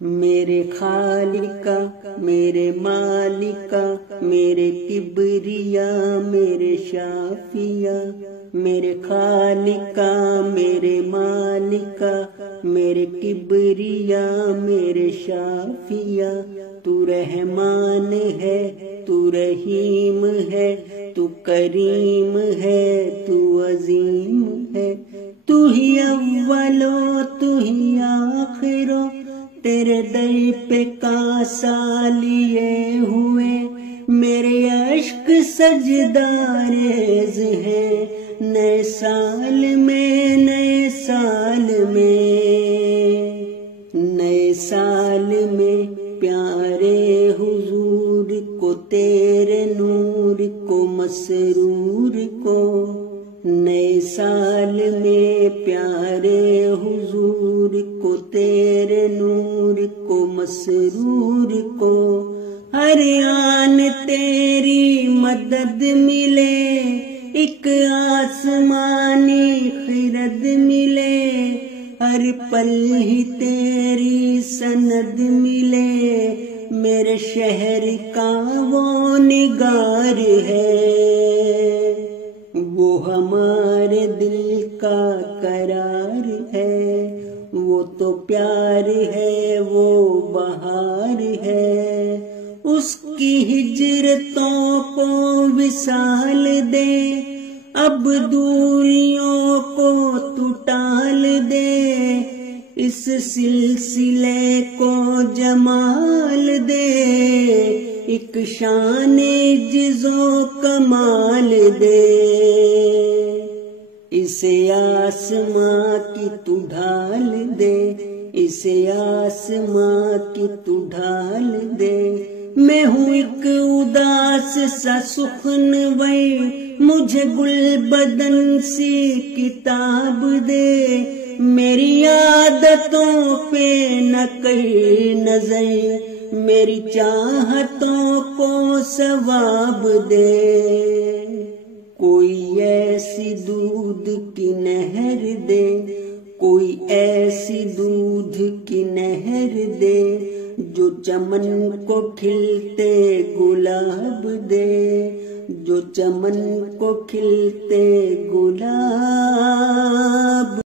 میرے خالقہ میرے مالکہ میرے کبریا میرے شافیہ، میرے خالقہ میرے مالکہ میرے کبریا میرے شافیہ، تو رحمان ہے تو رحیم ہے تو کریم ہے تو عظیم ہے، تو ہی اولو تو ہی آخرو، تیرے در پہ کاسا لیے ہوئے میرے عشق سجدہ ریز ہے، نئے سال میں نئے سال میں نئے سال میں پیارے حضور کو تیرے نور کو مسرور کو، نئے سال میں پیارے حضور کو تیرے نور کو مسرور کو، ہر آن تیری مدد ملے ایک آسمانی خرد ملے، ہر پل ہی تیری سند ملے، میرے شہر کا وہ نگار ہے، وہ ہمارے دل کا قرار ہے، وہ تو پیار ہے وہ بہار ہے، اس کی ہجرتوں کو وصال دے، اب دوریوں کو تو ٹال دے، اس سلسلے کو جمال دے، ایک شان عجز و کمال دے، اسے آسماں کی تو ڈھال دے، اسے آسماں کی تو ڈھال دے، میں ہوں ایک اداس سا سخن وئی، مجھے گل بدن سی کتاب دے، میری عادتوں پہ نہ کہیں نظر، میری چاہتوں کو ثواب دے، کوئی ایسی دودھ کی نہر دے، کوئی ایسی دودھ کی نہر دے، جو چمن کو کھلتے گلاب دے، جو چمن کو کھلتے گلاب